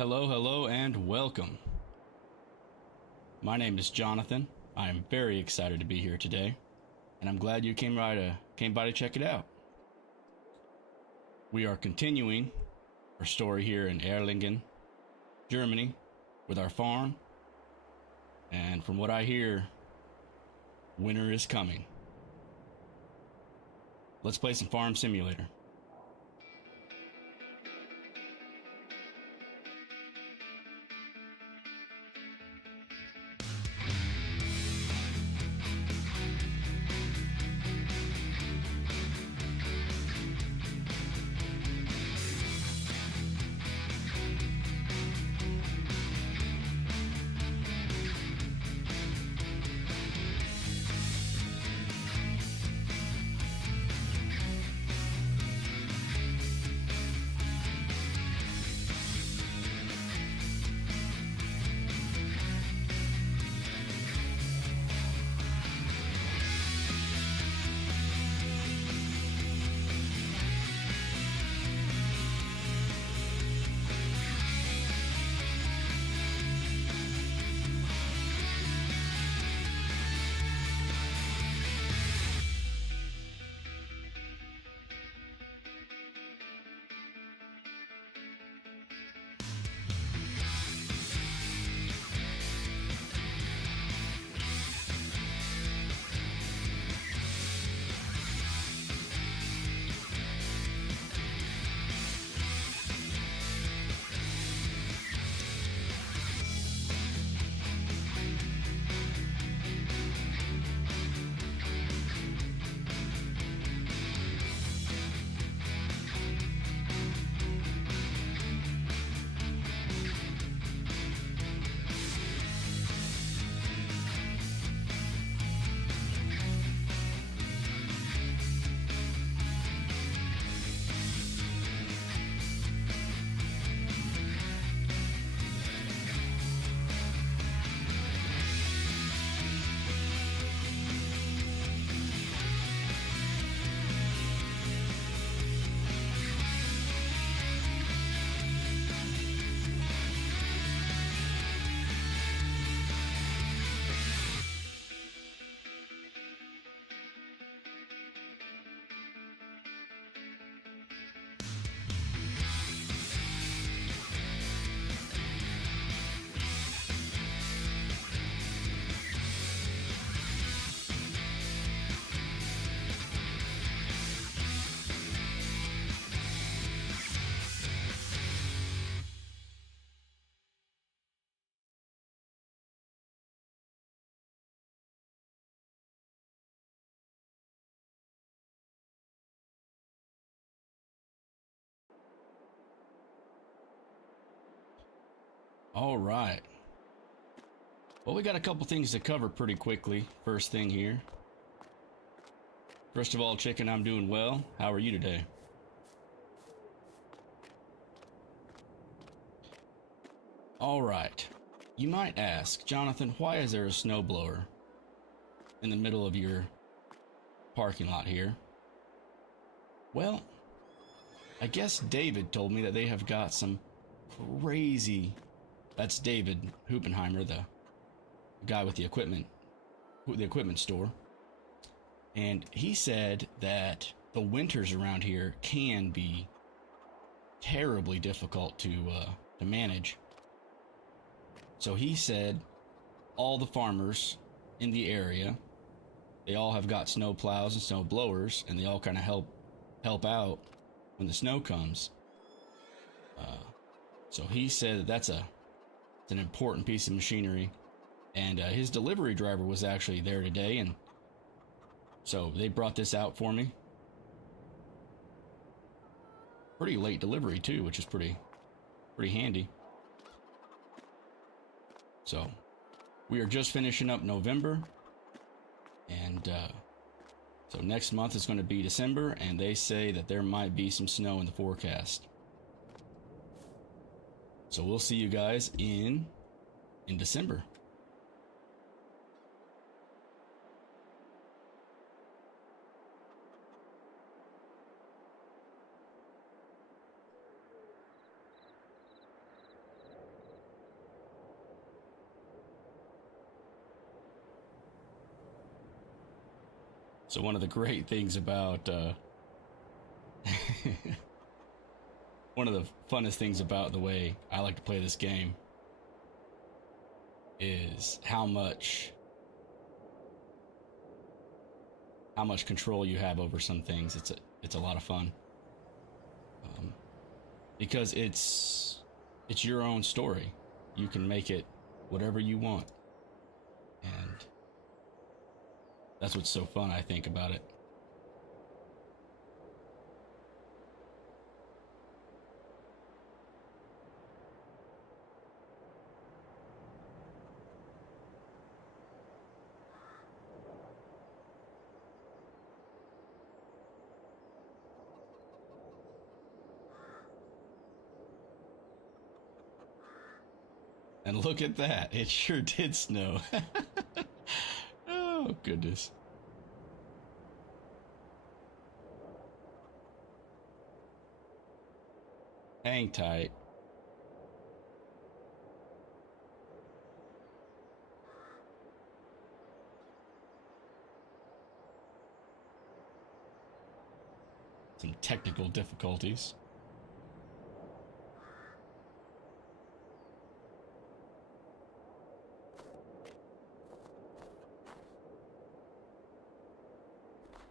Hello, hello, and welcome. My name is Jonathan. I am very excited to be here today, and I'm glad you came by to check it out. We are continuing our story here in Erlingen, Germany, with our farm, and from what I hear, winter is coming. Let's play some Farm Simulator. All right. Well, we got a couple things to cover pretty quickly. First thing here. First of all, chicken, I'm doing well. How are you today? All right. You might ask, Jonathan, why is there a snowblower in the middle of your parking lot here? Well, I guess David told me that they have got some crazy... That's David Hoopenheimer, the guy with the equipment store. And he said that the winters around here can be terribly difficult to manage. So he said all the farmers in the area, they all have got snow plows and snow blowers, and they all kind of help out when the snow comes. So he said that it's an important piece of machinery, and his delivery driver was actually there today, and so they brought this out for me. Pretty late delivery too, which is pretty handy. So we are just finishing up November, and so next month is going to be December, and they say that there might be some snow in the forecast. So we'll see you guys in December. So one of the great things about one of the funnest things about the way I like to play this game is how much control you have over some things. It's a lot of fun, because it's your own story. You can make it whatever you want, and that's what's so fun, I think, about it. And look at that, it sure did snow. Oh, goodness. Hang tight. Some technical difficulties.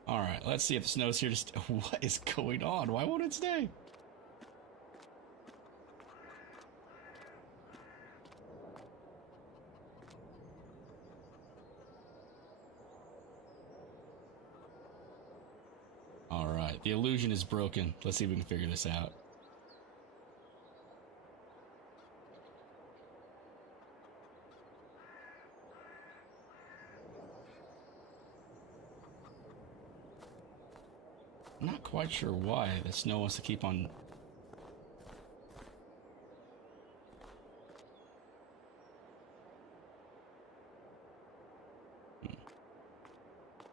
All right, let's see if the snow's here to stay. What is going on? Why won't it stay? All right, the illusion is broken. Let's see if we can figure this out. I'm not quite sure why the snow wants to keep on.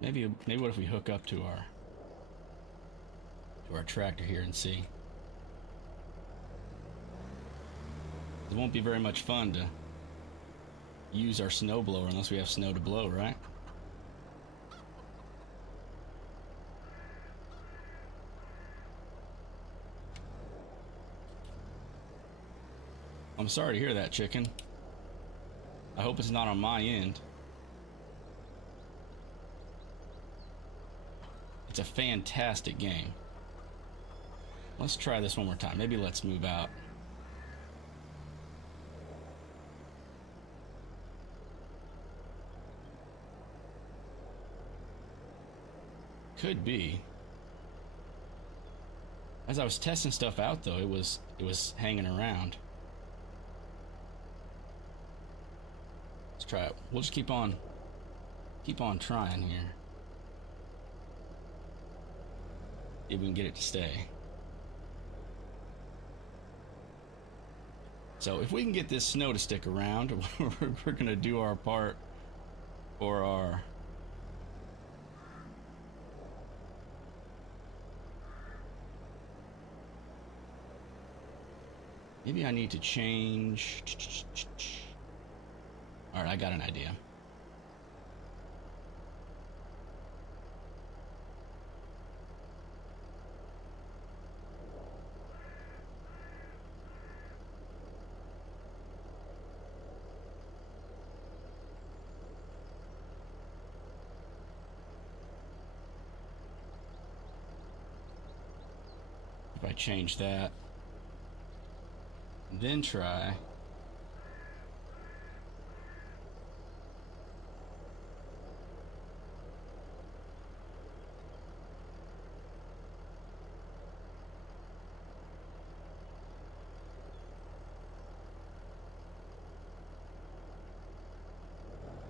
Maybe what if we hook up to our tractor here and see? It won't be very much fun to use our snowblower unless we have snow to blow, right? I'm sorry to hear that, chicken. I hope it's not on my end. It's a fantastic game. Let's try this one more time. Maybe let's move out. Could be. As I was testing stuff out, though, it was hanging around. Let's try it. We'll just keep on trying here. If we can get it to stay. So if we can get this snow to stick around, we're gonna do our part for our maybe I need to change. All right, I got an idea. If I change that, then try.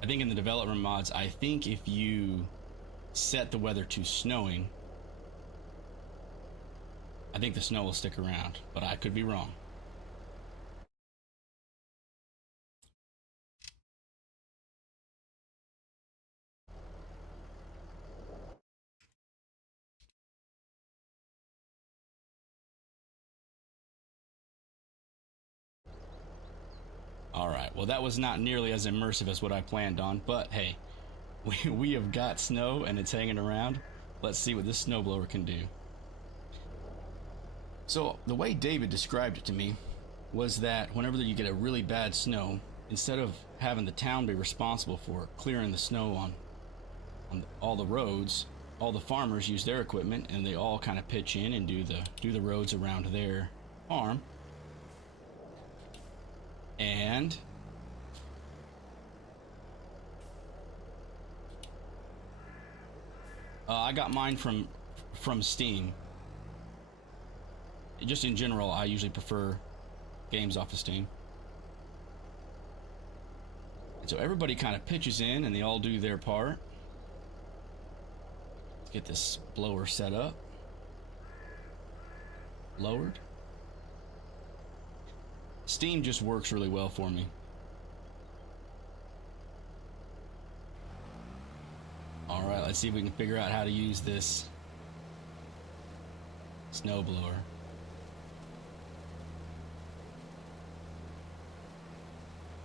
I think in the development mods, I think if you set the weather to snowing, I think the snow will stick around, but I could be wrong. Alright, well that was not nearly as immersive as what I planned on, but hey, we have got snow and it's hanging around. Let's see what this snowblower can do. So the way David described it to me was that whenever you get a really bad snow, instead of having the town be responsible for clearing the snow on all the roads, all the farmers use their equipment and they all kind of pitch in and do the roads around their farm. And I got mine from Steam. Just in general, I usually prefer games off of Steam. And so everybody kind of pitches in and they all do their part. Let's get this blower set up. Lowered. Steam just works really well for me. Alright, let's see if we can figure out how to use this snowblower.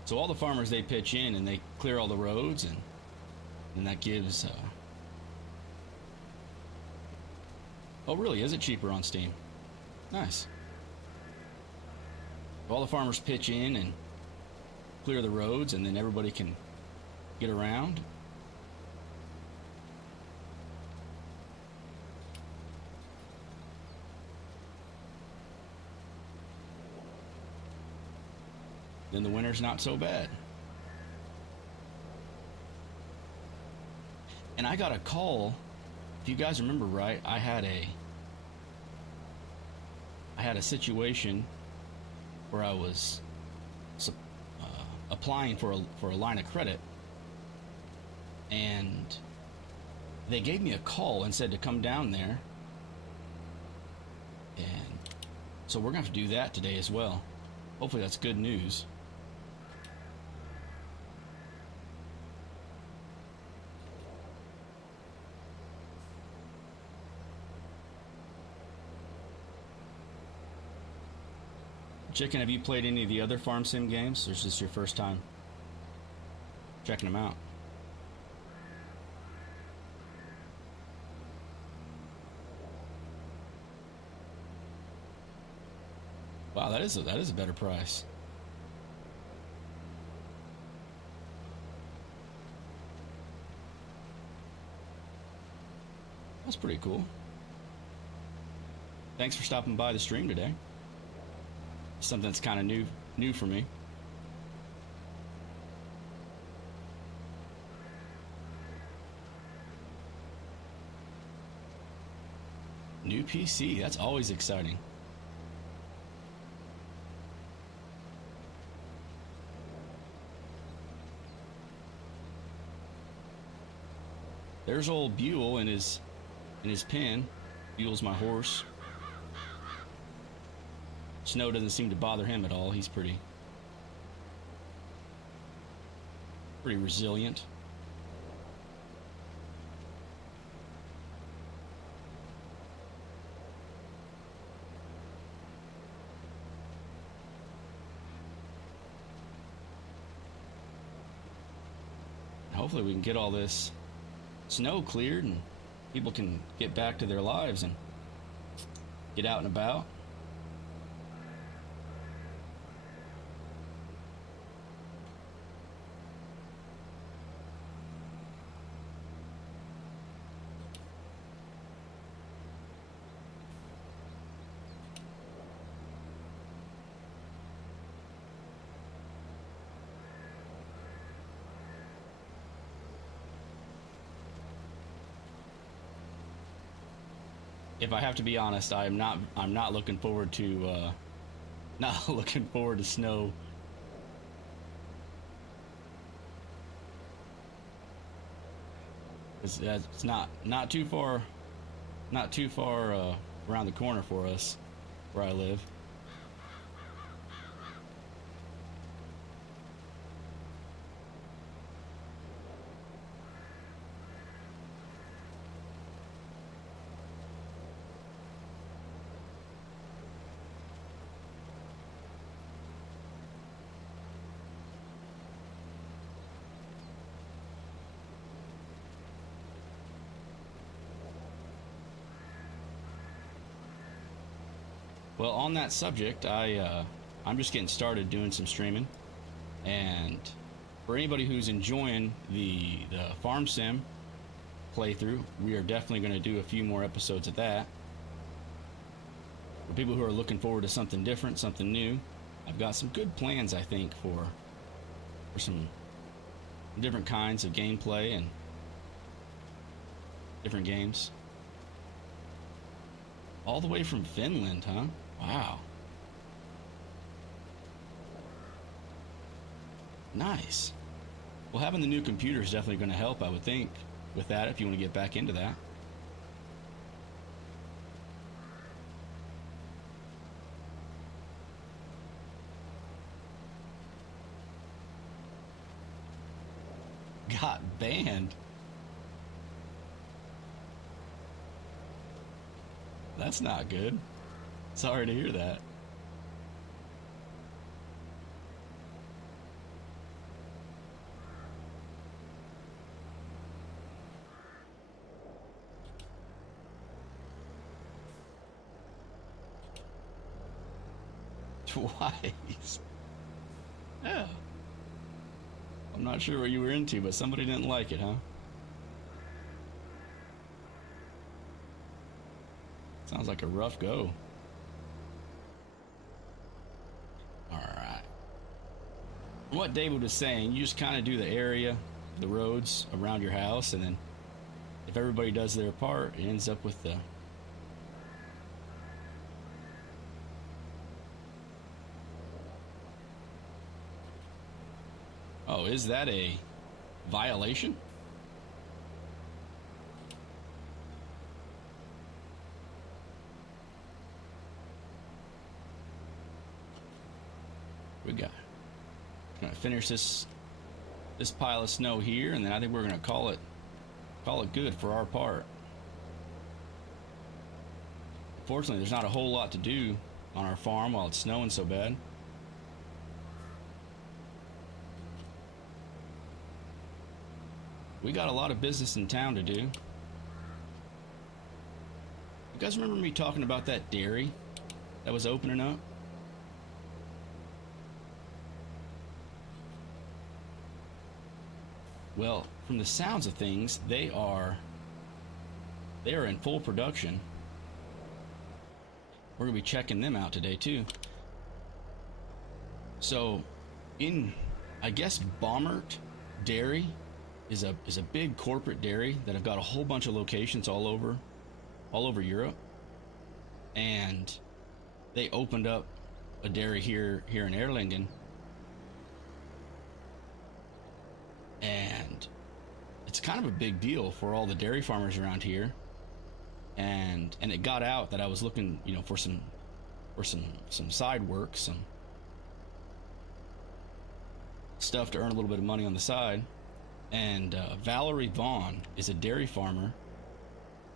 So all the farmers, they pitch in and they clear all the roads, and that gives oh really, is it cheaper on Steam? Nice. All the farmers pitch in and clear the roads, and then everybody can get around. Then the winter's not so bad. And I got a call, if you guys remember right, I had a situation where I was applying for a line of credit, and they gave me a call and said to come down there, and so we're gonna have to do that today as well. Hopefully that's good news. Chicken, have you played any of the other farm sim games, or is this your first time checking them out? Wow, that is a better price. That's pretty cool. Thanks for stopping by the stream today. Something that's kind of new for me. New PC, that's always exciting. There's old Buell in his pen. Buell's my horse. Snow doesn't seem to bother him at all. He's pretty resilient. Hopefully we can get all this snow cleared and people can get back to their lives and get out and about. If I have to be honest, I'm not looking forward to snow. It's not too far around the corner for us where I live. Well, on that subject, I'm just getting started doing some streaming, and for anybody who's enjoying the farm sim playthrough, we are definitely going to do a few more episodes of that. For people who are looking forward to something different, something new, I've got some good plans, I think, for some different kinds of gameplay and different games. All the way from Finland, huh? Wow. Nice. Well, having the new computer is definitely going to help, I would think, with that, if you want to get back into that. Got banned. That's not good. Sorry to hear that. Twice. Yeah. I'm not sure what you were into, but somebody didn't like it, huh? Sounds like a rough go. Alright. What David was saying, you just kind of do the area, the roads around your house, and then if everybody does their part, it ends up with the... Oh, is that a violation? We got. Gonna finish this pile of snow here, and then I think we're gonna call it good for our part. Fortunately, there's not a whole lot to do on our farm while it's snowing so bad. We got a lot of business in town to do. You guys remember me talking about that dairy that was opening up? Well, from the sounds of things, they are in full production. We're gonna be checking them out today too. So, I guess Baumert Dairy is a big corporate dairy that have got a whole bunch of locations all over Europe, and they opened up a dairy here in Erlingen, and it's kind of a big deal for all the dairy farmers around here, and it got out that I was looking, for some side work, some stuff to earn a little bit of money on the side. And Valerie Vaughn is a dairy farmer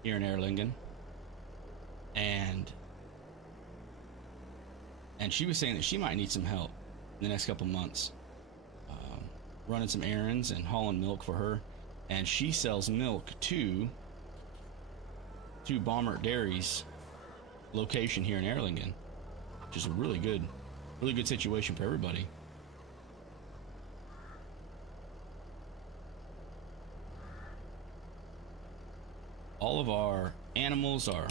here in Erlingen, and she was saying that she might need some help in the next couple months, running some errands and hauling milk for her. And she sells milk to Baumert Dairy's location here in Erlingen, which is a really good situation for everybody. All of our animals are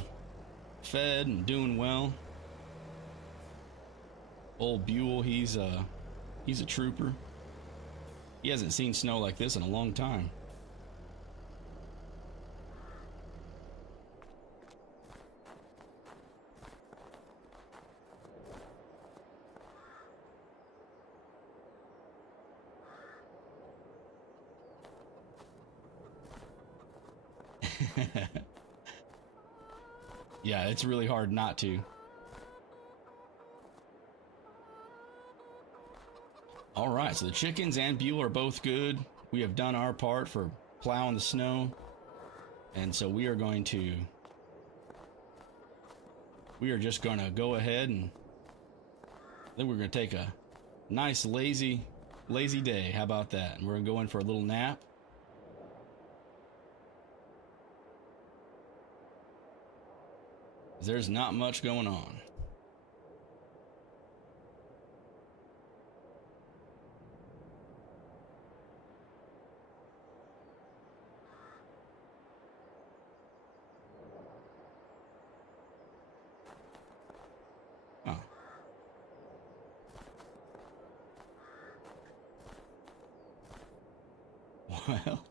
fed and doing well. Old Buell, he's a trooper. He hasn't seen snow like this in a long time. Yeah, it's really hard not to. All right, so the chickens and Buell are both good. We have done our part for plowing the snow, and so we are just going to go ahead, and then we're going to take a nice lazy day. How about that? And we're going to go in for a little nap. There's not much going on. Well,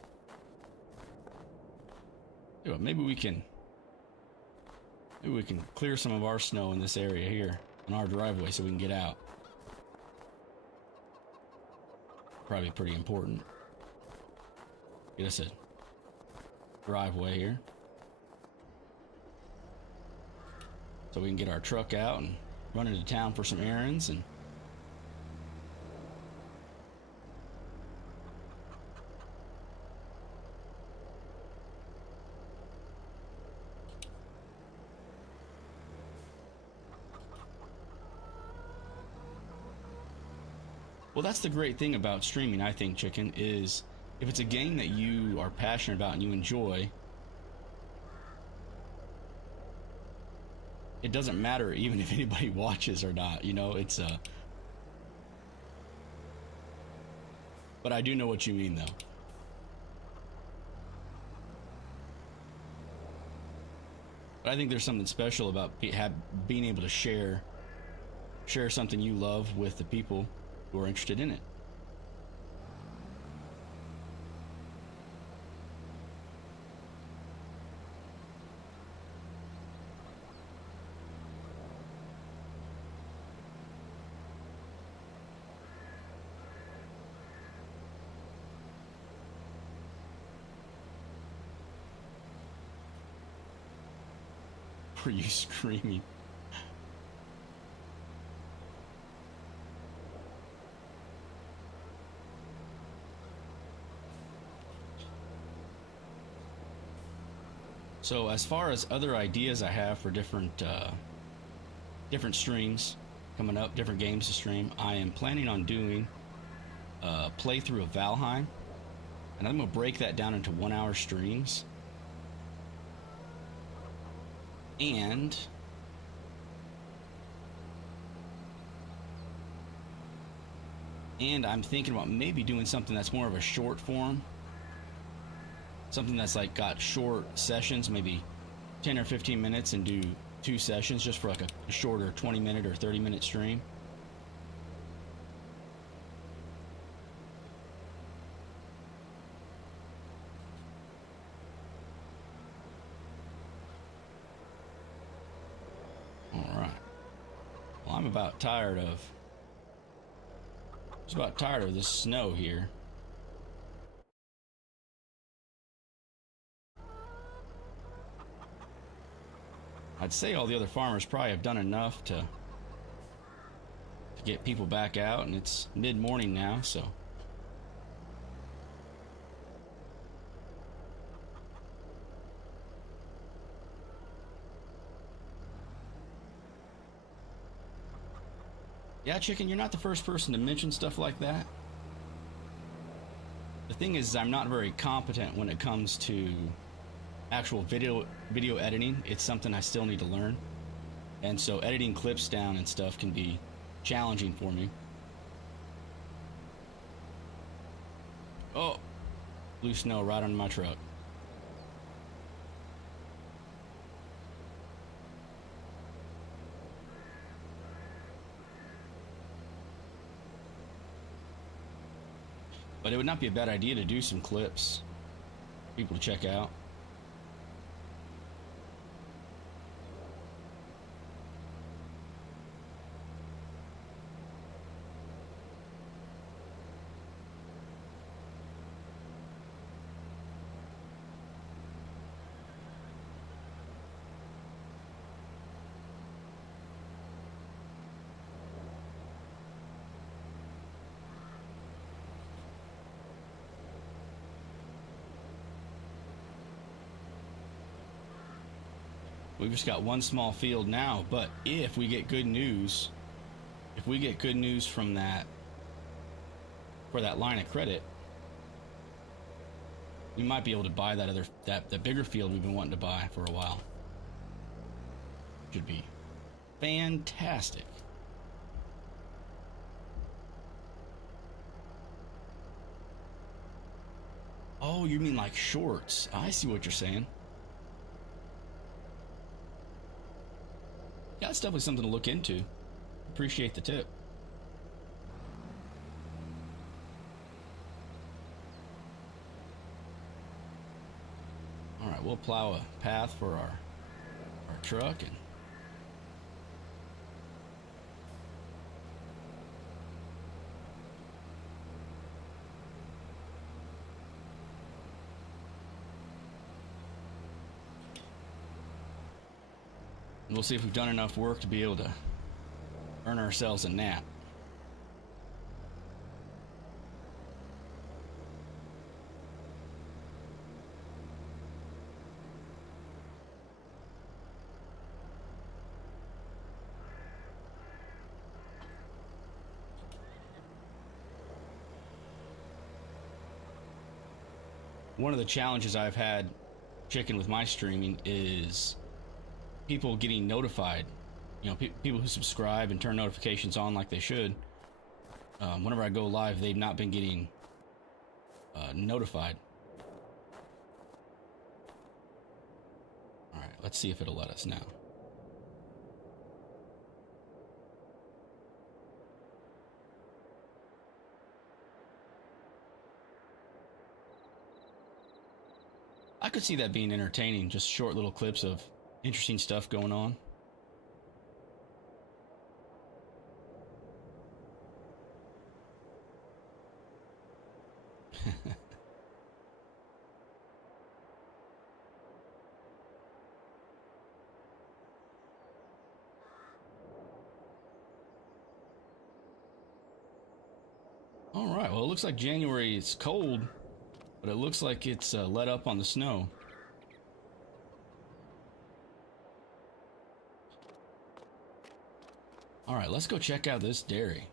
maybe we can clear some of our snow in this area here on our driveway so we can get out. Probably pretty important. Get us a driveway here so we can get our truck out and run into town for some errands. And well, that's the great thing about streaming, I think, Chicken, is if it's a game that you are passionate about and you enjoy, it doesn't matter even if anybody watches or not, you know. It's but I do know what you mean, though. But I think there's something special about being able to share something you love with the people who are interested in it. Were you screaming? So as far as other ideas I have for different streams coming up, different games to stream, I am planning on doing a playthrough of Valheim, and I'm going to break that down into 1-hour streams. And I'm thinking about maybe doing something that's more of a short form. Something that's like got short sessions, maybe 10 or 15 minutes, and do 2 sessions just for like a shorter 20-minute or 30-minute stream. All right. Well, I'm about tired of this snow here. I'd say all the other farmers probably have done enough to get people back out, and it's mid-morning now, so yeah, Chicken, you're not the first person to mention stuff like that. The thing is, I'm not very competent when it comes to actual video editing. It's something I still need to learn, and so editing clips down and stuff can be challenging for me. Oh, loose snow right on my truck. But it would not be a bad idea to do some clips for people to check out. We've just got one small field now, but if we get good news, from that, for that line of credit, we might be able to buy that bigger field we've been wanting to buy for a while. Should be fantastic. Oh, you mean like shorts? I see what you're saying. Yeah, it's definitely something to look into. Appreciate the tip. we'll plow a path for our truck, and we'll see if we've done enough work to be able to earn ourselves a nap. One of the challenges I've had chicken with my streaming is people getting notified. You know, people who subscribe and turn notifications on like they should. Whenever I go live, they've not been getting notified. All right, let's see if it'll let us now. I could see that being entertaining, just short little clips of interesting stuff going on. All right, well, it looks like January is cold, but it looks like it's let up on the snow. All right, let's go check out this dairy.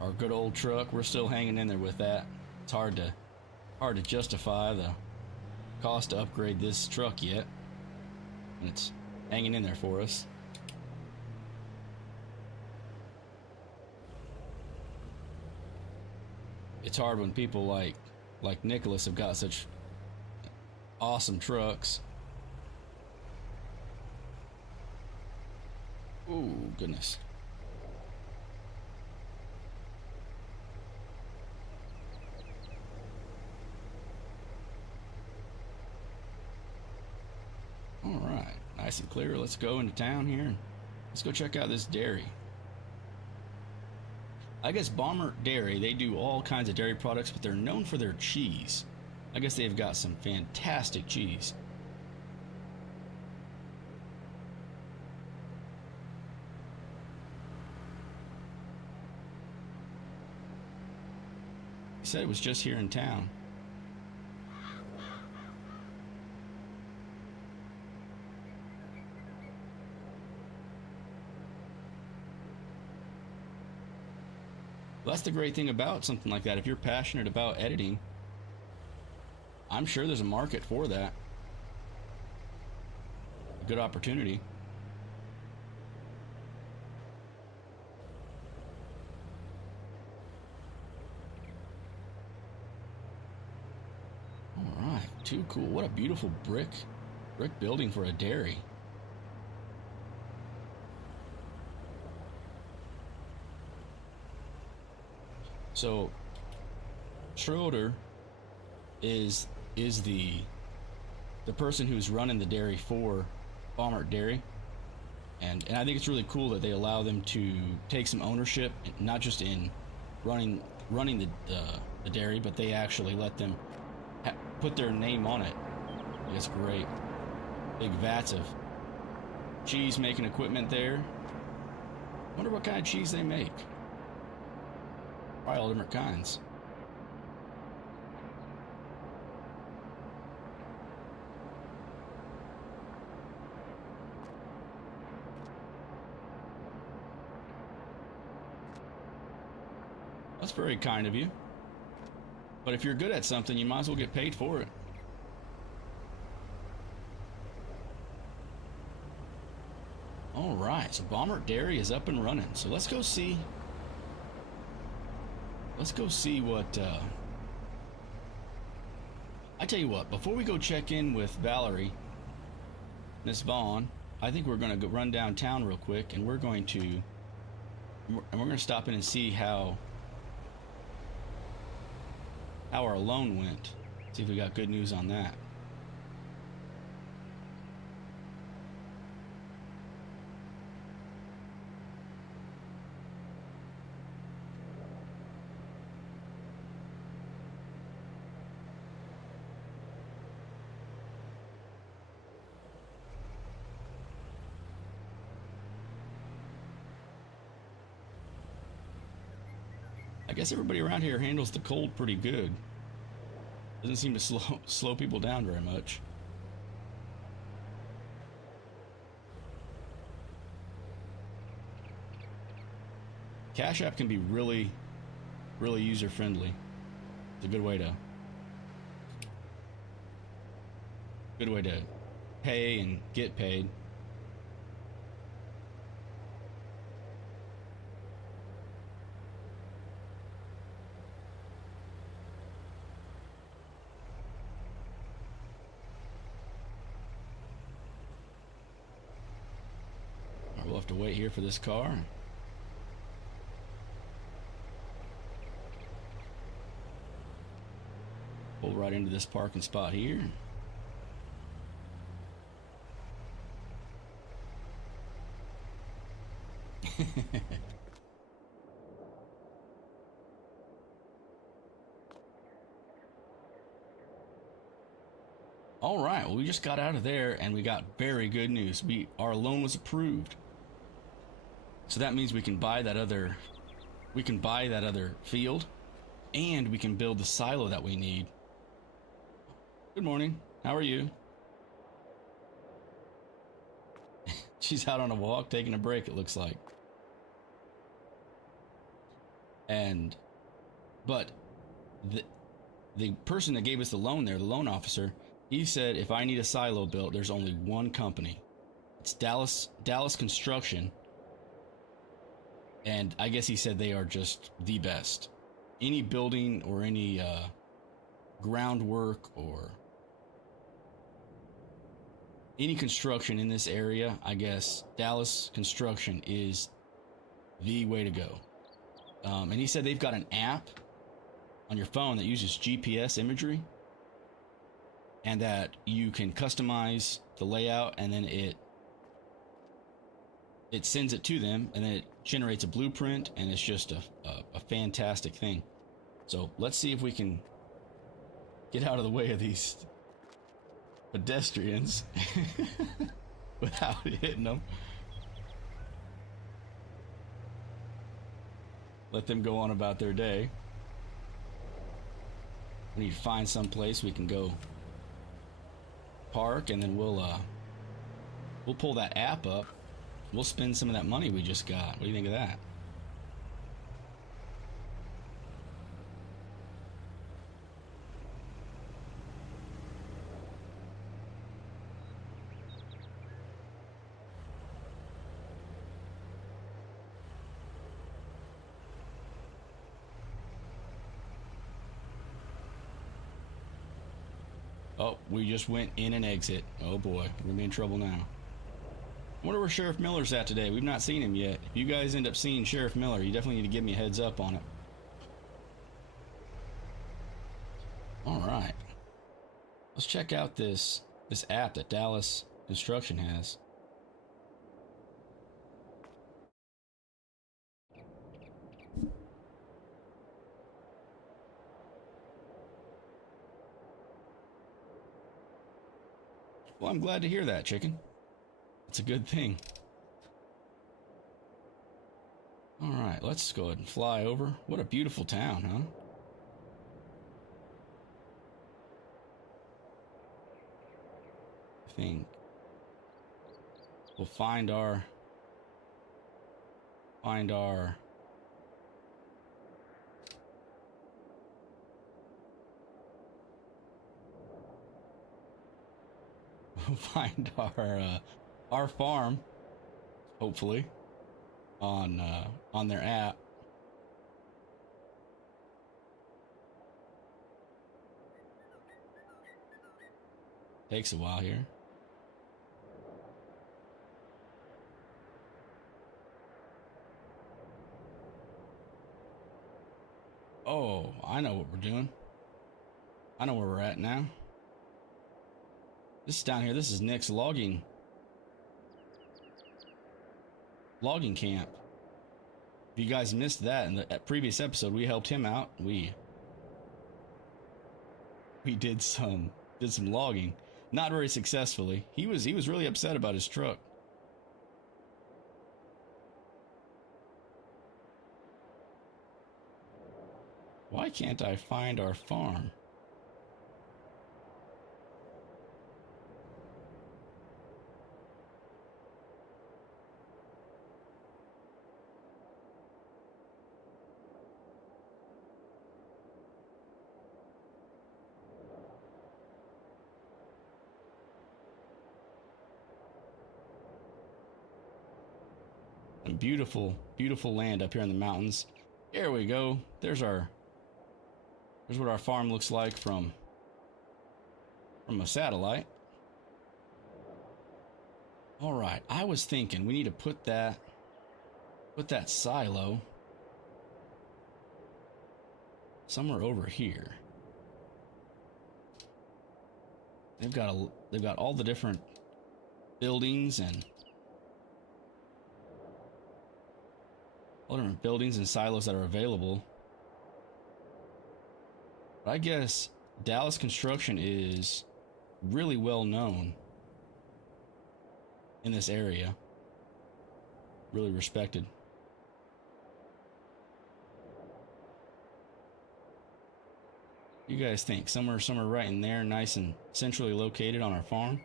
Our good old truck, we're still hanging in there with that. It's hard to justify the cost to upgrade this truck yet, and it's hanging in there for us. It's hard when people like Nicholas have got such awesome trucks. Ooh, goodness. All right, nice and clear. Let's go into town here and let's go check out this dairy. I guess Bomber Dairy, they do all kinds of dairy products, but they're known for their cheese. I guess they've got some fantastic cheese. He said it was just here in town. Well, that's the great thing about something like that. If you're passionate about editing, I'm sure there's a market for that. A good opportunity. All right, too cool. What a beautiful brick building for a dairy. So Schroeder is the person who's running the dairy for Bomber Dairy, and I think it's really cool that they allow them to take some ownership, not just in running the dairy, but they actually let them put their name on it. It's great. Big vats of cheese making equipment there. Wonder what kind of cheese they make. Probably all different kinds. That's very kind of you. But if you're good at something, you might as well get paid for it. All right, so Bomber Dairy is up and running. So let's go see. Let's go see what. I tell you what. Before we go check in with Valerie, Miss Vaughn, I think we're going to go run downtown real quick, and we're going to And we're going to stop in and see how our loan went. See if we got good news on that. I guess everybody around here handles the cold pretty good. Doesn't seem to slow people down very much. Cash App can be really user friendly. It's a good way to pay and get paid. We'll have to wait here for this car. Pull right into this parking spot here. All right, well, we just got out of there and we got very good news. Our loan was approved. So that means we can buy that other field, and we can build the silo that we need. Good morning. How are you? She's out on a walk, taking a break, it looks like. But the person that gave us the loan there, the loan officer, he said if I need a silo built, there's only one company. It's Dallas Construction. And I guess he said they are just the best. Any building or any groundwork or any construction in this area, I guess Dallas Construction is the way to go. And he said they've got an app on your phone that uses GPS imagery, and that you can customize the layout, and then it sends it to them, and then it generates a blueprint, and it's just a fantastic thing. So let's see if we can get out of the way of these pedestrians without hitting them. Let them go on about their day. We need to find some place we can go park, and then we'll pull that app up. We'll spend some of that money we just got. What do you think of that? Oh, we just went in and exit. Oh boy, we're gonna be in trouble now. I wonder where Sheriff Miller's at today. We've not seen him yet. If you guys end up seeing Sheriff Miller, you definitely need to give me a heads up on it. All right. Let's check out this app that Dallas Construction has. Well, I'm glad to hear that, chicken. It's a good thing. All right, let's go ahead and fly over. What a beautiful town, huh? I think we'll find our we'll find our farm, hopefully, on their app. Takes a while here. Oh, I know what we're doing. I know where we're at now. This is down here. This is Nick's logging camp. If you guys missed that in the previous episode, we helped him out. We did some logging, not very successfully. He was really upset about his truck. Why can't I find our farm? And beautiful, beautiful land up here in the mountains. Here we go. There's what our farm looks like from a satellite. All right, I was thinking we need to put that silo somewhere over here. They've got all the different buildings and silos that are available. But I guess Dallas construction is really well known in this area. Really respected. You guys think somewhere right in there, nice and centrally located on our farm?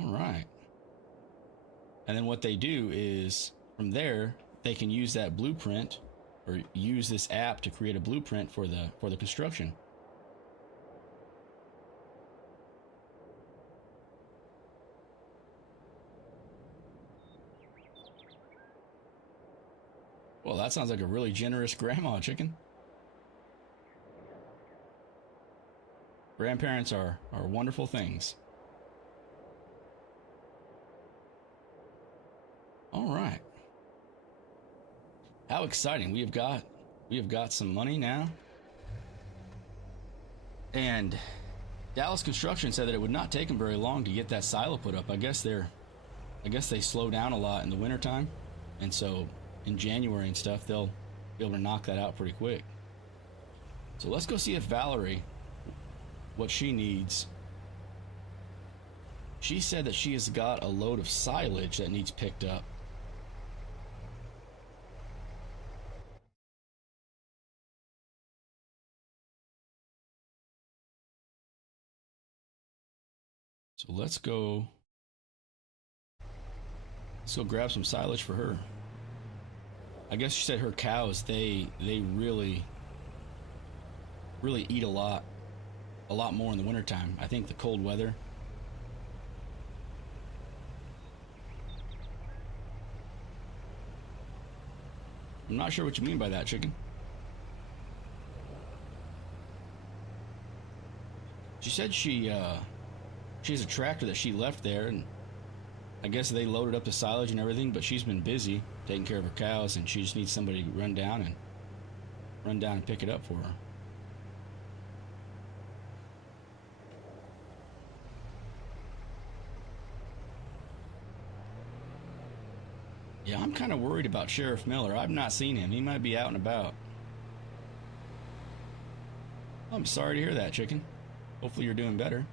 All right. And then what they do is from there they can use that blueprint or use this app to create a blueprint for the construction. Well, that sounds like a really generous grandma chicken. Grandparents are wonderful things. All right. How exciting. We have got some money now. And Dallas Construction said that it would not take them very long to get that silo put up. I guess they slow down a lot in the wintertime. And so in January and stuff, they'll be able to knock that out pretty quick. So let's go see if Valerie, what she needs. She said that she has got a load of silage that needs picked up. So let's go grab some silage for her. I guess she said her cows, they really eat a lot more in the wintertime. I think the cold weather. I'm not sure what you mean by that, chicken. She said she has a tractor that she left there, and I guess they loaded up the silage and everything, but she's been busy taking care of her cows, and she just needs somebody to run down and pick it up for her. Yeah, I'm kind of worried about Sheriff Miller. I've not seen him. He might be out and about. I'm sorry to hear that, chicken. Hopefully you're doing better.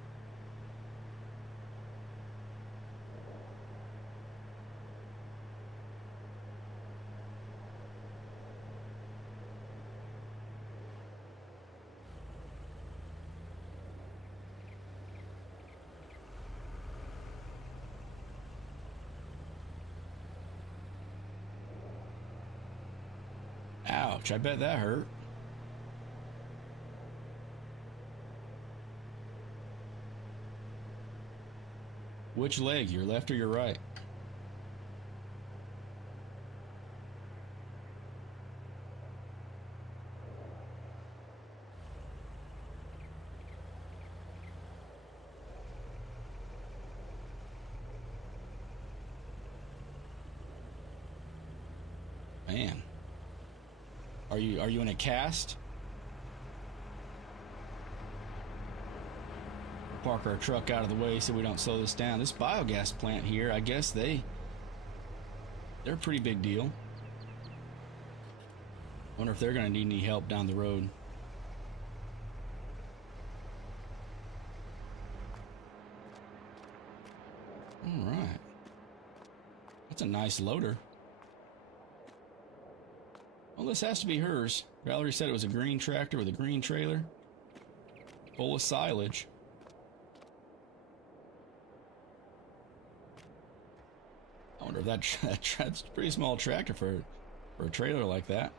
Ouch, I bet that hurt. Which leg, your left or your right? man. Are you in a cast? Park our truck out of the way so we don't slow this down. This biogas plant here, I guess they're a pretty big deal. Wonder if they're gonna need any help down the road. All right, that's a nice loader. Well, this has to be hers. Valerie said it was a green tractor with a green trailer full of silage. I wonder if that's a pretty small tractor for a trailer like that.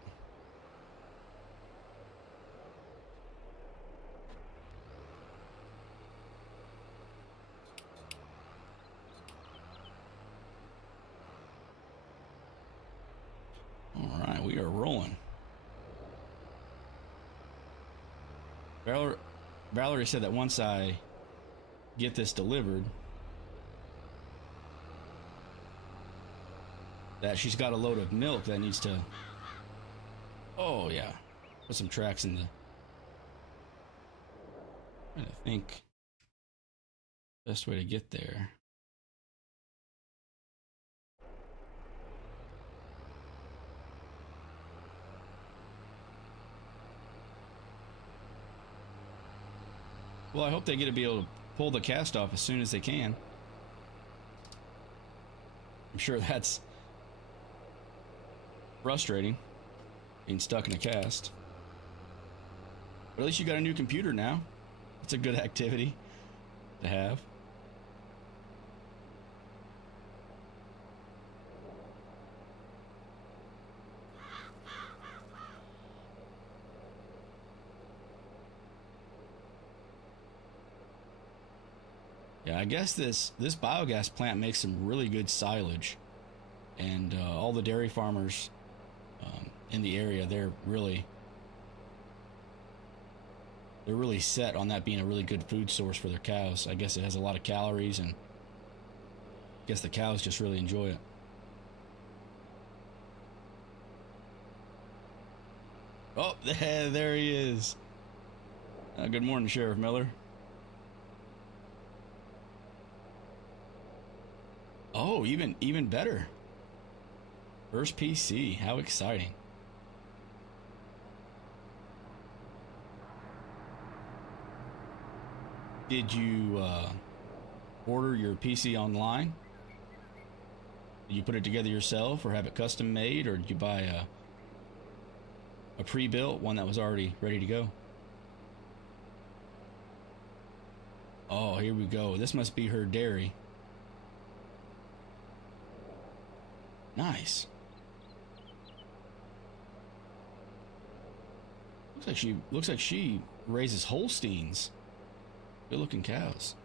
All right, we are rolling. Valerie said that once I get this delivered, that she's got a load of milk that needs to, oh yeah, put some tracks in the, I think best way to get there. Well, I hope they get to be able to pull the cast off as soon as they can. I'm sure that's frustrating, being stuck in a cast. But at least you got a new computer now. It's a good activity to have. Yeah, I guess this biogas plant makes some really good silage, and all the dairy farmers in the area, they're really set on that being a really good food source for their cows. I guess it has a lot of calories, and I guess the cows just really enjoy it. Oh, there he is. Good morning, Sheriff Miller. Oh, even better. First PC, how exciting. Did you order your PC online? Did you put it together yourself or have it custom made, or did you buy a pre-built one that was already ready to go? Oh, here we go. This must be her dairy. Nice. Looks like she raises Holsteins. Good looking cows.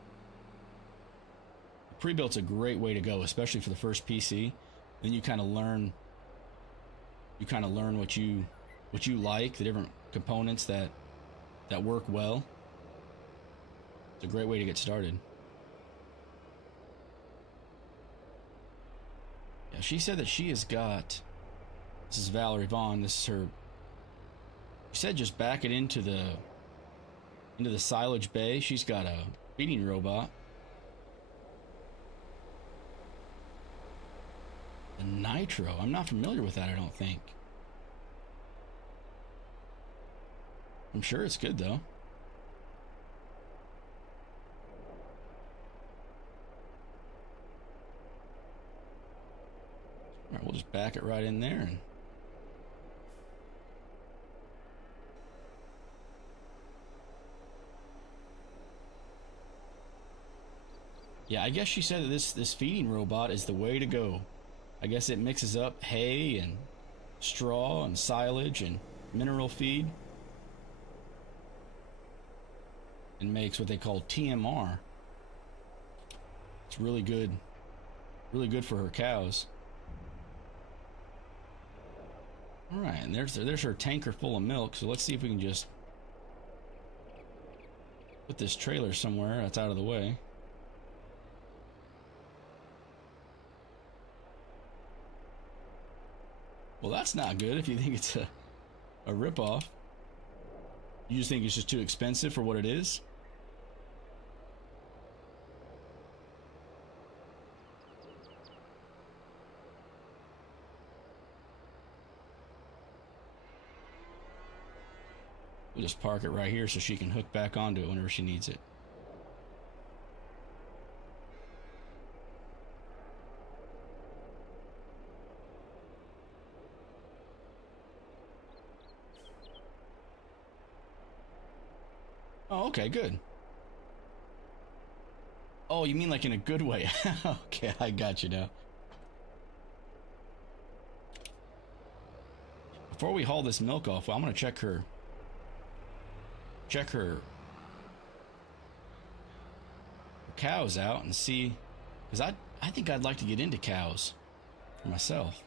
Pre-built's a great way to go, especially for the first PC. Then you kind of learn what you like, the different components that work well. It's a great way to get started. Yeah, she said that she has got, this is Valerie Vaughn, this is her, she said just back it into the silage bay. She's got a feeding robot. The Nitro, I'm not familiar with that, I don't think. I'm sure it's good though. All right, we'll just back it right in there. And yeah, I guess she said that this feeding robot is the way to go. I guess it mixes up hay and straw and silage and mineral feed and makes what they call TMR. It's really good for her cows. All right, and there's her tanker full of milk. So let's see if we can just put this trailer somewhere that's out of the way. Well, that's not good if you think it's a ripoff. You just think it's just too expensive for what it is? We'll just park it right here so she can hook back onto it whenever she needs it. Oh, okay, good. Oh, you mean like in a good way? Okay, I got you now. Before we haul this milk off, I'm gonna check her cows out and see, because I think I'd like to get into cows for myself.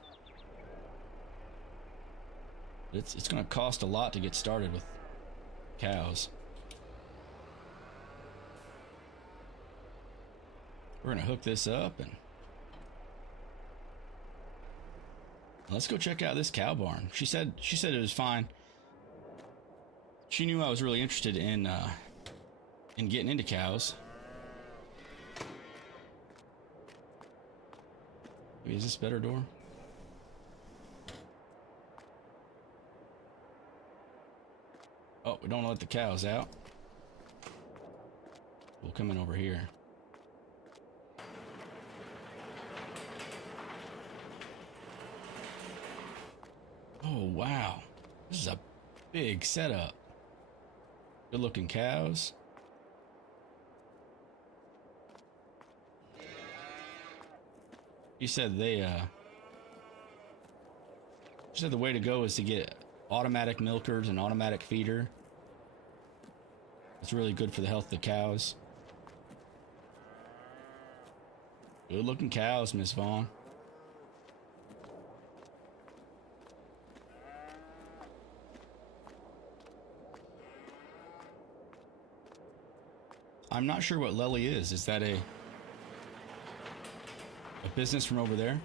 It's gonna cost a lot to get started with cows. We're gonna hook this up and let's go check out this cow barn. She said it was fine. She knew I was really interested in getting into cows. Maybe is this a better door? Oh, we don't let the cows out. We'll come in over here. Oh, wow. This is a big setup. Good looking cows. You said she said the way to go is to get automatic milkers and automatic feeder. It's really good for the health of the cows. Good looking cows, Miss Vaughn. I'm not sure what Lely is. Is that a business from over there?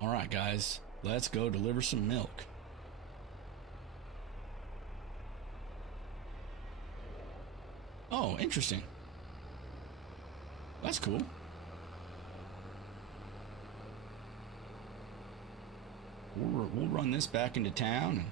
All right, guys, let's go deliver some milk. Oh, interesting. That's cool. We'll run this back into town.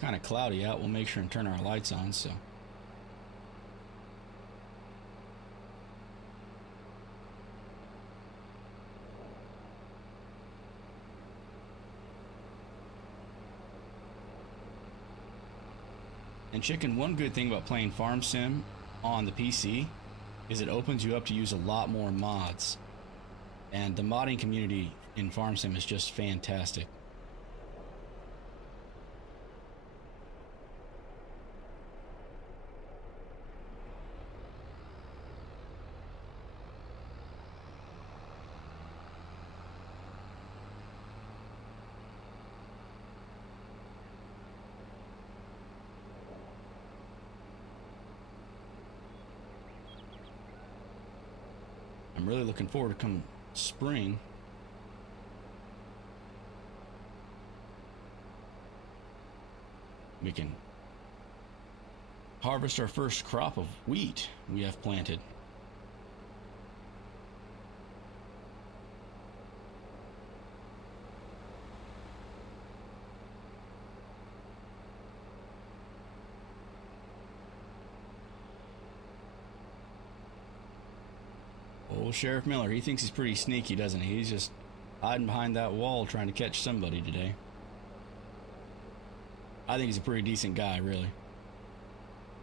Kind of cloudy out. We'll make sure and turn our lights on, so. And chicken, one good thing about playing Farm Sim on the PC is it opens you up to use a lot more mods. And the modding community in Farm Sim is just fantastic. I'm really looking forward to come spring. We can harvest our first crop of wheat we have planted. Old Sheriff Miller, he thinks he's pretty sneaky, doesn't he? He's just hiding behind that wall trying to catch somebody today. I think he's a pretty decent guy, really.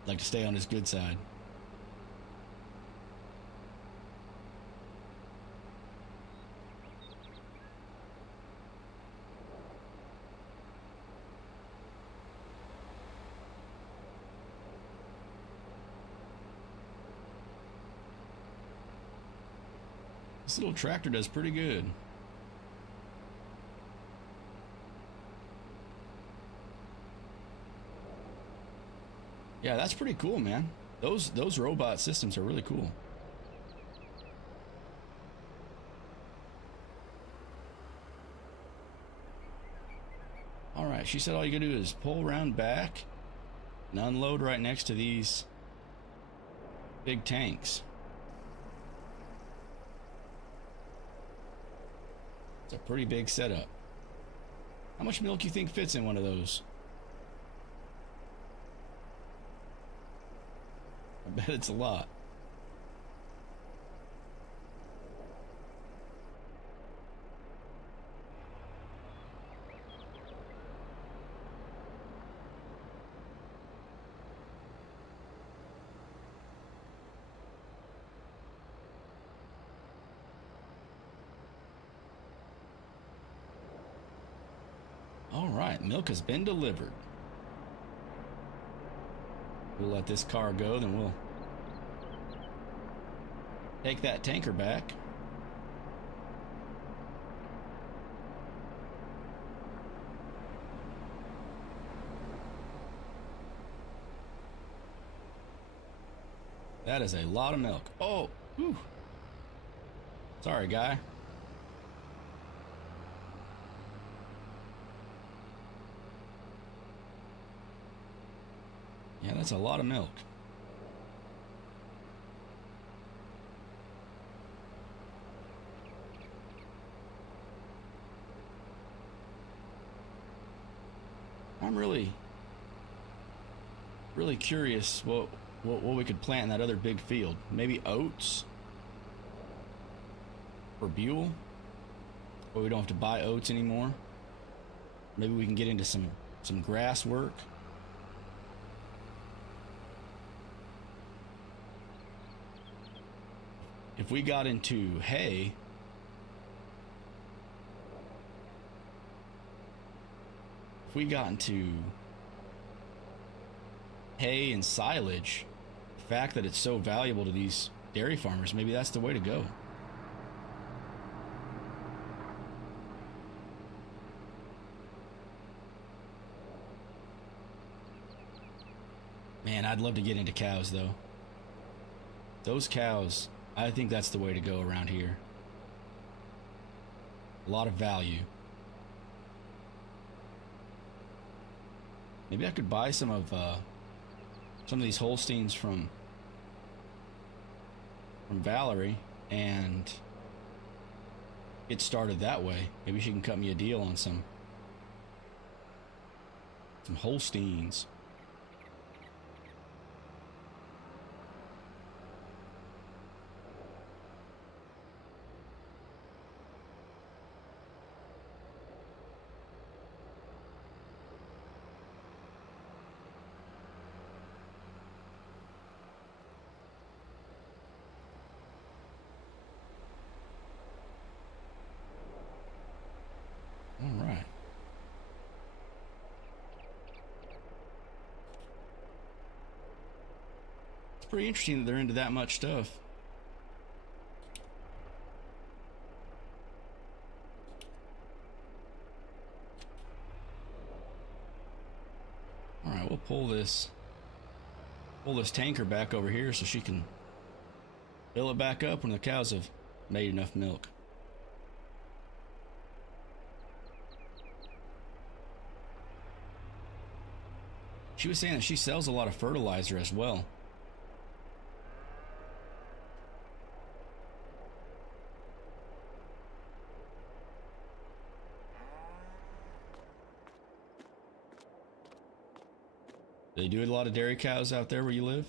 Like to stay on his good side. This little tractor does pretty good. Yeah, that's pretty cool, man. Those robot systems are really cool. All right, she said all you gotta do is pull around back and unload right next to these big tanks. It's a pretty big setup. How much milk you think fits in one of those? I bet it's a lot. All right, milk has been delivered. We'll let this car go, then we'll take that tanker back. That is a lot of milk. Oh, whew. Sorry, guy. Yeah, that's a lot of milk. I'm really curious what we could plant in that other big field. Maybe oats or Buell, but we don't have to buy oats anymore. Maybe we can get into some grass work. If we got into hay, and silage, the fact that it's so valuable to these dairy farmers, maybe that's the way to go. Man, I'd love to get into cows though. Those cows, I think that's the way to go around here. A lot of value. Maybe I could buy some of these Holsteins from Valerie and get started that way. Maybe she can cut me a deal on some Holsteins. All right. It's pretty interesting that they're into that much stuff. All right, we'll pull this tanker back over here so she can fill it back up when the cows have made enough milk. She was saying that she sells a lot of fertilizer as well. Do they do a lot of dairy cows out there where you live?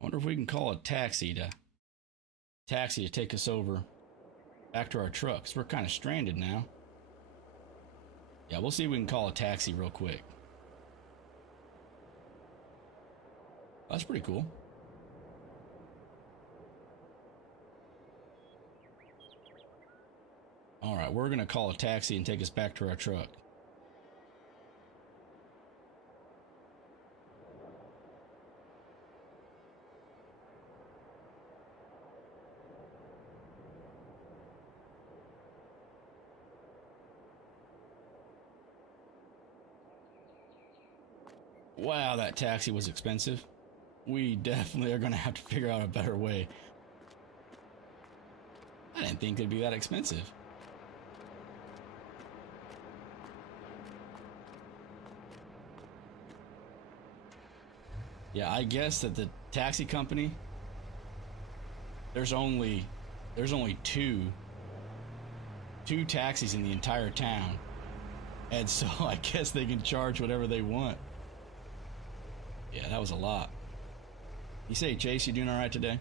I wonder if we can call a taxi to take us over back to our trucks. We're kind of stranded now. Yeah, we'll see if we can call a taxi real quick. That's pretty cool. All right, we're gonna call a taxi and take us back to our truck. Wow, that taxi was expensive. We definitely are gonna have to figure out a better way. I didn't think it'd be that expensive. Yeah, I guess that the taxi company, there's only two taxis in the entire town. And so I guess they can charge whatever they want. Yeah, that was a lot. You say, Chase, you doing all right today?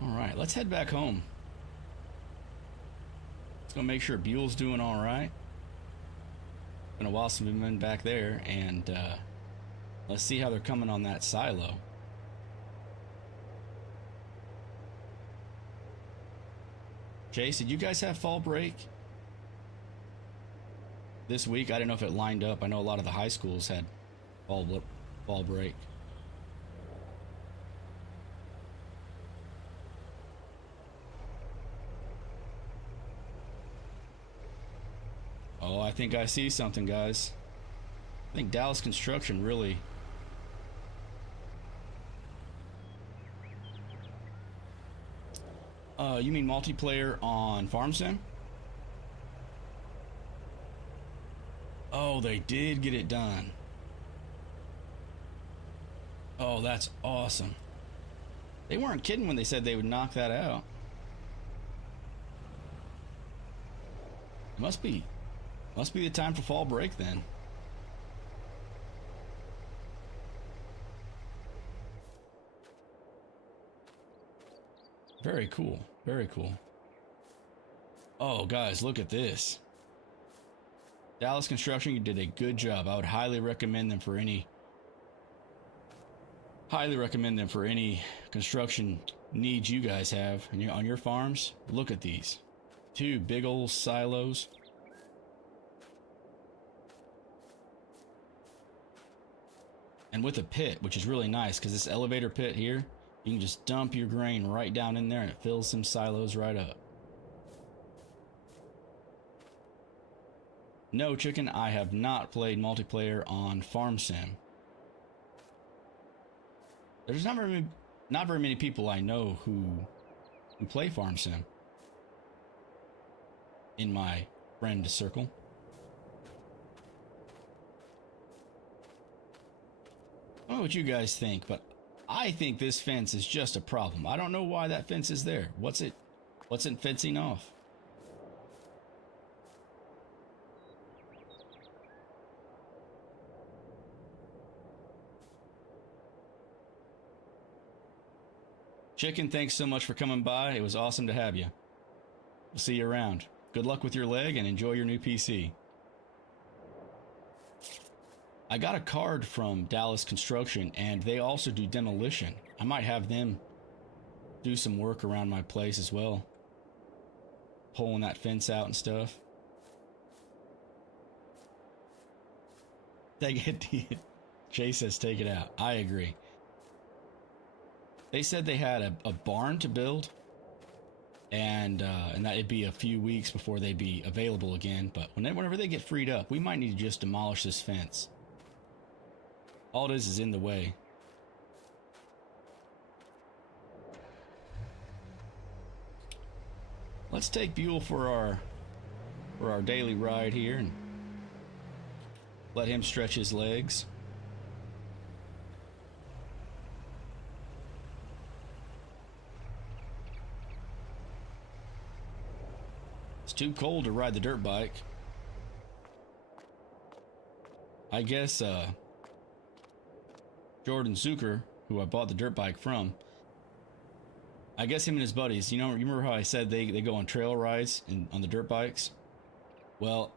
All right, let's head back home. Let's go make sure Buell's doing all right. Been a while since we've been back there, and let's see how they're coming on that silo. Chase, did you guys have fall break this week? I didn't know if it lined up. I know a lot of the high schools had fall break. Oh, I think I see something, guys. I think Dallas Construction really... you mean multiplayer on Farm Sim? Oh, they did get it done. Oh, that's awesome. They weren't kidding when they said they would knock that out. Must be the time for fall break then. Very cool. Very cool. Oh, guys, look at this. Dallas Construction, you did a good job. I would highly recommend them for any construction needs you guys have on your farms. Look at these. Two big old silos. And with a pit, which is really nice because this elevator pit here, you can just dump your grain right down in there and it fills some silos right up. No, chicken, I have not played multiplayer on Farm Sim. There's not very many people I know who play Farm Sim in my friend circle. I don't know what you guys think, but I think this fence is just a problem. I don't know why that fence is there. What's it fencing off? Chicken, thanks so much for coming by. It was awesome to have you. We'll see you around. Good luck with your leg and enjoy your new PC. I got a card from Dallas Construction, and they also do demolition. I might have them do some work around my place as well. Pulling that fence out and stuff. Take it. Jay says take it out. I agree. They said they had a barn to build, and that it'd be a few weeks before they'd be available again. But whenever they get freed up, we might need to just demolish this fence. All it is in the way. Let's take Buell for our daily ride here and let him stretch his legs. It's too cold to ride the dirt bike. I guess Jordan Zucker, who I bought the dirt bike from, I guess him and his buddies, you remember how I said they go on trail rides on the dirt bikes? Well,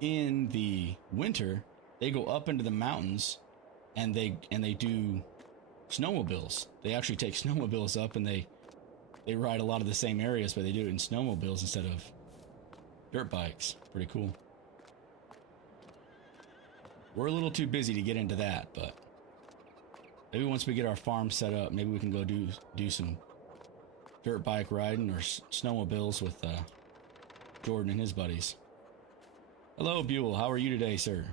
in the winter, they go up into the mountains and they do snowmobiles. They actually take snowmobiles up and they ride a lot of the same areas, but they do it in snowmobiles instead of dirt bikes. Pretty cool. We're a little too busy to get into that, but maybe once we get our farm set up, maybe we can go do some dirt bike riding or snowmobiles with Jordan and his buddies. Hello, Buell. How are you today, sir?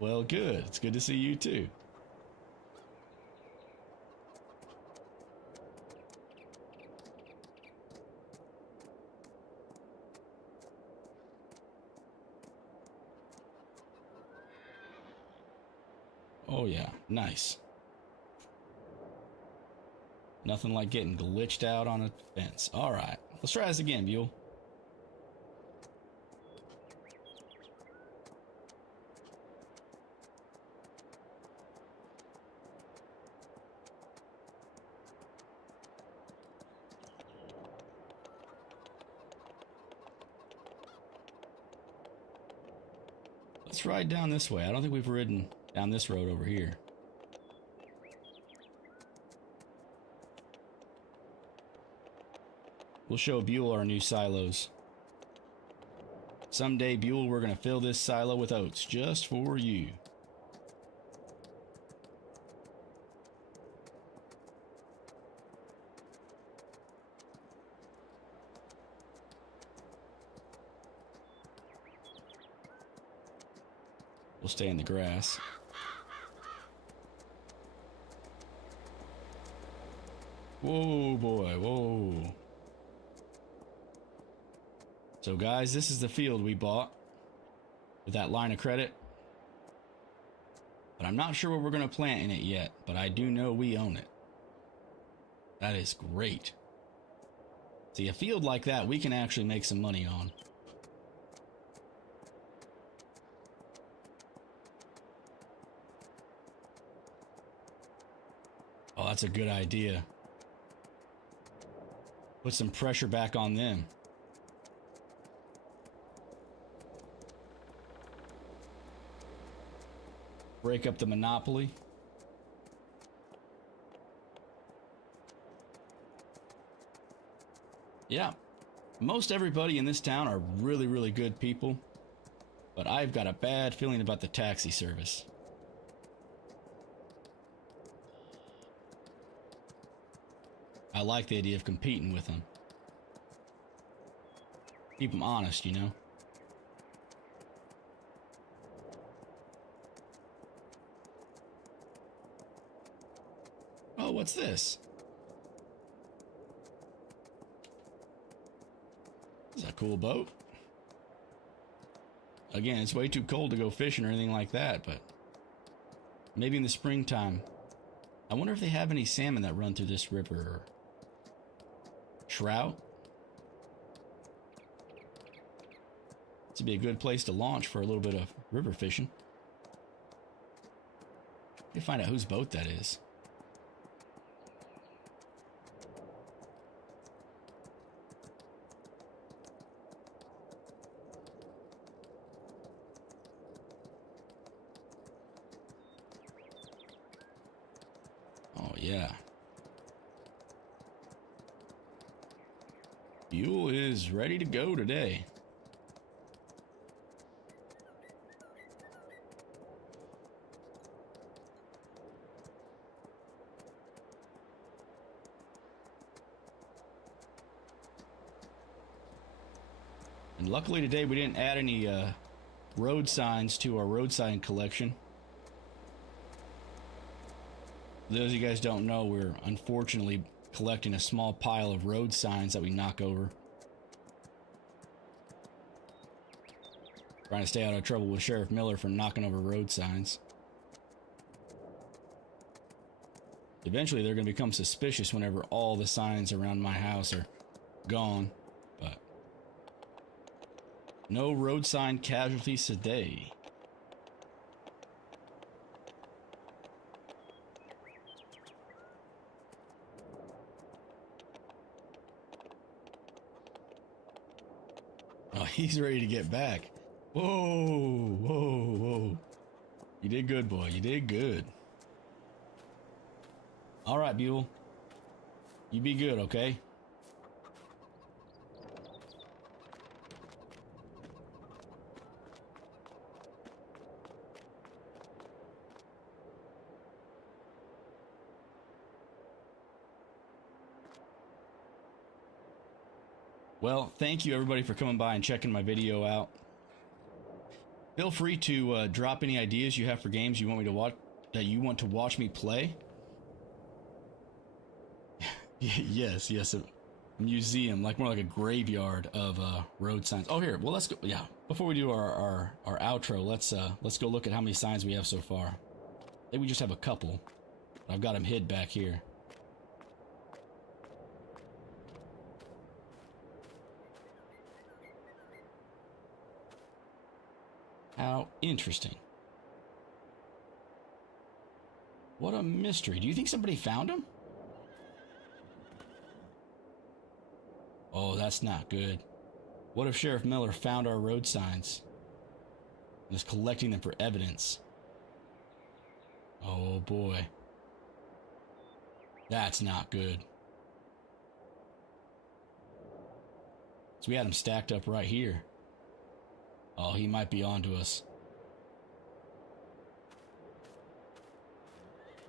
Well, good. It's good to see you too. Oh yeah, nice. Nothing like getting glitched out on a fence. Alright, let's try this again, Buell. Let's ride down this way. I don't think we've ridden down this road over here. We'll show Buell our new silos. Someday, Buell, we're going to fill this silo with oats just for you. We'll stay in the grass. Whoa, boy, whoa. So guys, this is the field we bought with that line of credit. But I'm not sure what we're going to plant in it yet, but I do know we own it. That is great. See, a field like that we can actually make some money on. Oh, that's a good idea. Put some pressure back on them. Break up the monopoly. Yeah, most everybody in this town are really, really good people, but I've got a bad feeling about the taxi service. I like the idea of competing with them. Keep them honest, you know? Oh, what's this? This is a cool boat. Again, it's way too cold to go fishing or anything like that, but maybe in the springtime. I wonder if they have any salmon that run through this river or trout. This would be a good place to launch for a little bit of river fishing. Let me find out whose boat that is. Oh, yeah. Buell is ready to go today. And luckily today we didn't add any road signs to our road sign collection. For those of you guys don't know, we're unfortunately collecting a small pile of road signs that we knock over. Trying to stay out of trouble with Sheriff Miller for knocking over road signs. Eventually, they're going to become suspicious whenever all the signs around my house are gone. But no road sign casualties today. Oh, he's ready to get back. Whoa, whoa, whoa. You did good, boy. You did good. All right, Buell. You be good, okay? Well, thank you everybody for coming by and checking my video out. Feel free to drop any ideas you have for games you want me to watch, that you want to watch me play. Yes, a museum, like more like a graveyard of road signs. Oh, here, well, let's go. Yeah, before we do our outro, let's go look at how many signs we have so far. I think we just have a couple. I've got them hid back here. How interesting. What a mystery. Do you think somebody found him? Oh, that's not good. What if Sheriff Miller found our road signs and is collecting them for evidence? Oh boy. That's not good. So we had them stacked up right here. Oh, he might be onto us.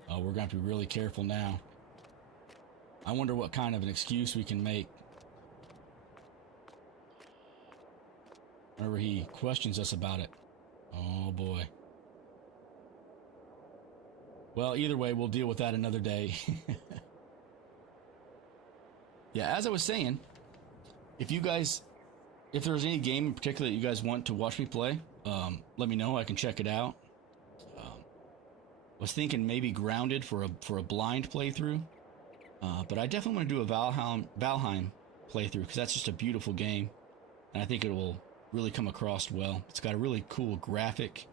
Oh, we're going to have to be really careful now. I wonder what kind of an excuse we can make whenever he questions us about it. Oh boy. Well, either way, we'll deal with that another day. Yeah, as I was saying, if there's any game in particular that you guys want to watch me play, let me know. I can check it out. Was thinking maybe Grounded for a blind playthrough, but I definitely want to do a Valheim playthrough because that's just a beautiful game, and I think it will really come across well. It's got a really cool graphic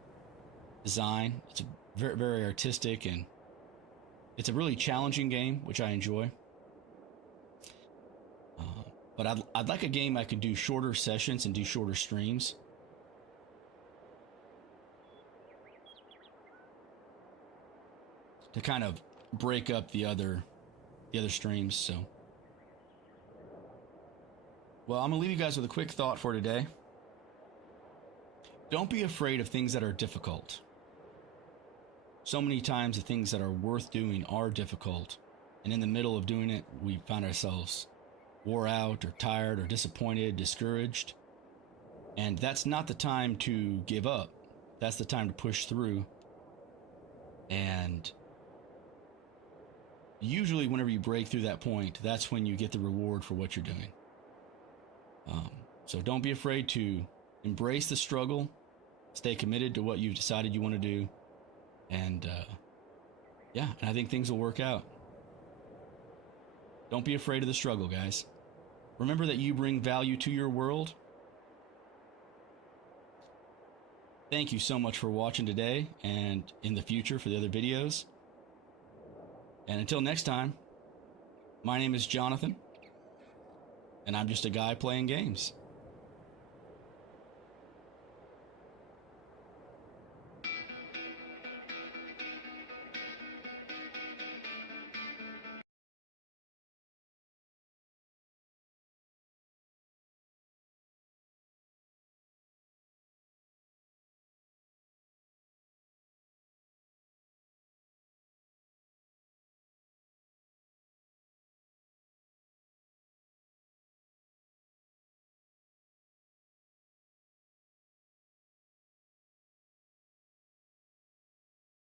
design. It's very, very artistic, and it's a really challenging game, which I enjoy. But I'd like a game I could do shorter sessions and do shorter streams. To kind of break up the other streams, so. Well, I'm gonna leave you guys with a quick thought for today. Don't be afraid of things that are difficult. So many times the things that are worth doing are difficult, and in the middle of doing it, we find ourselves wore out or tired or disappointed, discouraged. And that's not the time to give up. That's the time to push through. And usually whenever you break through that point, that's when you get the reward for what you're doing. So don't be afraid to embrace the struggle, stay committed to what you've decided you want to do, and yeah, and I think things will work out. Don't be afraid of the struggle, guys. Remember that you bring value to your world. Thank you so much for watching today and in the future for the other videos. And until next time, my name is Jonathan, and I'm just a guy playing games.